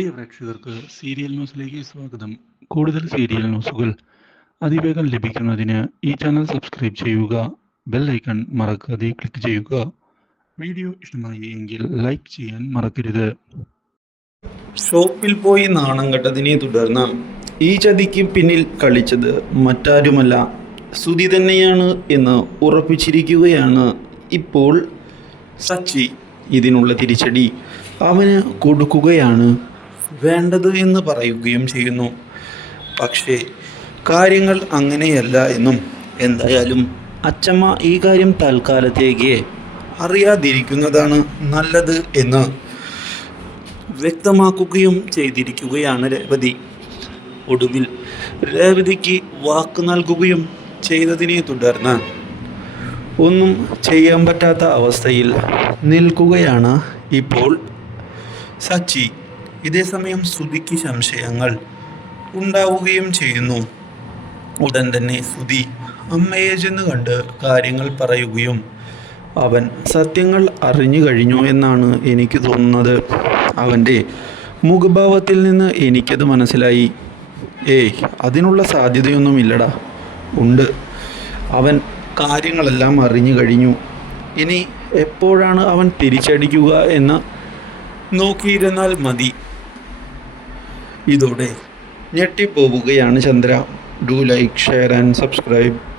പ്രിയ പ്രേക്ഷകർക്ക് സീരിയൽ ന്യൂസിലേക്ക് സ്വാഗതം. കൂടുതൽ സീരിയൽ ന്യൂസുകൾ അതിവേഗം ലഭിക്കുന്നതിന് ഈ ചാനൽ സബ്സ്ക്രൈബ് ചെയ്യുക ബെൽ ഐക്കൺ മറക്കാതെ ക്ലിക്ക് ചെയ്യുക. വീഡിയോ ഇഷ്ടമായി എങ്കിൽ ലൈക്ക് ചെയ്യാൻ മറക്കരുത്. ഷോപ്പിൽ പോയി നാണം കെട്ടതിനെ തുടർന്ന് ഈ ചതിക്ക് പിന്നിൽ കളിച്ചത് മറ്റാരുമല്ല. സുതി തന്നെയാണ് എന്ന് ഉറപ്പിച്ചിരിക്കുകയാണ് ഇപ്പോൾ സച്ചി. ഇതിനുള്ള തിരിച്ചടി അവന് കൊടുക്കുകയാണ്. വേണ്ടത് എന്ന് പറയുകയും ചെയ്യുന്നു. പക്ഷേ കാര്യങ്ങൾ അങ്ങനെയല്ല എന്നും എന്തായാലും അച്ചമ്മ ഈ കാര്യം തൽക്കാലത്തേക്ക് അറിയാതിരിക്കുന്നതാണ് നല്ലത് എന്ന് വ്യക്തമാക്കുകയും ചെയ്തിരിക്കുകയാണ് രേവതി. ഒടുവിൽ രേവതിക്ക് വാക്ക് നൽകുകയും ചെയ്തതിനെ തുടർന്ന് ഒന്നും ചെയ്യാൻ പറ്റാത്ത അവസ്ഥയിൽ നിൽക്കുകയാണ് ഇപ്പോൾ സച്ചി. ഇതേസമയം ശ്രുതിക്ക് സംശയങ്ങൾ ഉണ്ടാവുകയും ചെയ്യുന്നു. ഉടൻ തന്നെ ശ്രുതി അമ്മയെ ചെന്ന് കണ്ട് കാര്യങ്ങൾ പറയുകയും അവൻ സത്യങ്ങൾ അറിഞ്ഞു കഴിഞ്ഞു എന്നാണ് എനിക്ക് തോന്നുന്നത്. അവന്റെ മുഖഭാവത്തിൽ നിന്ന് എനിക്കത് മനസ്സിലായി. ഏയ് അതിനുള്ള സാധ്യതയൊന്നുമില്ലടാ ഉണ്ട്. അവൻ കാര്യങ്ങളെല്ലാം അറിഞ്ഞു കഴിഞ്ഞു. ഇനി എപ്പോഴാണ് അവൻ തിരിച്ചടിക്കുക എന്ന് നോക്കിയിരുന്നാൽ മതി. ഇതോടെ ഞെട്ടിപ്പോവുകയാണ് Chandra. Do like share and subscribe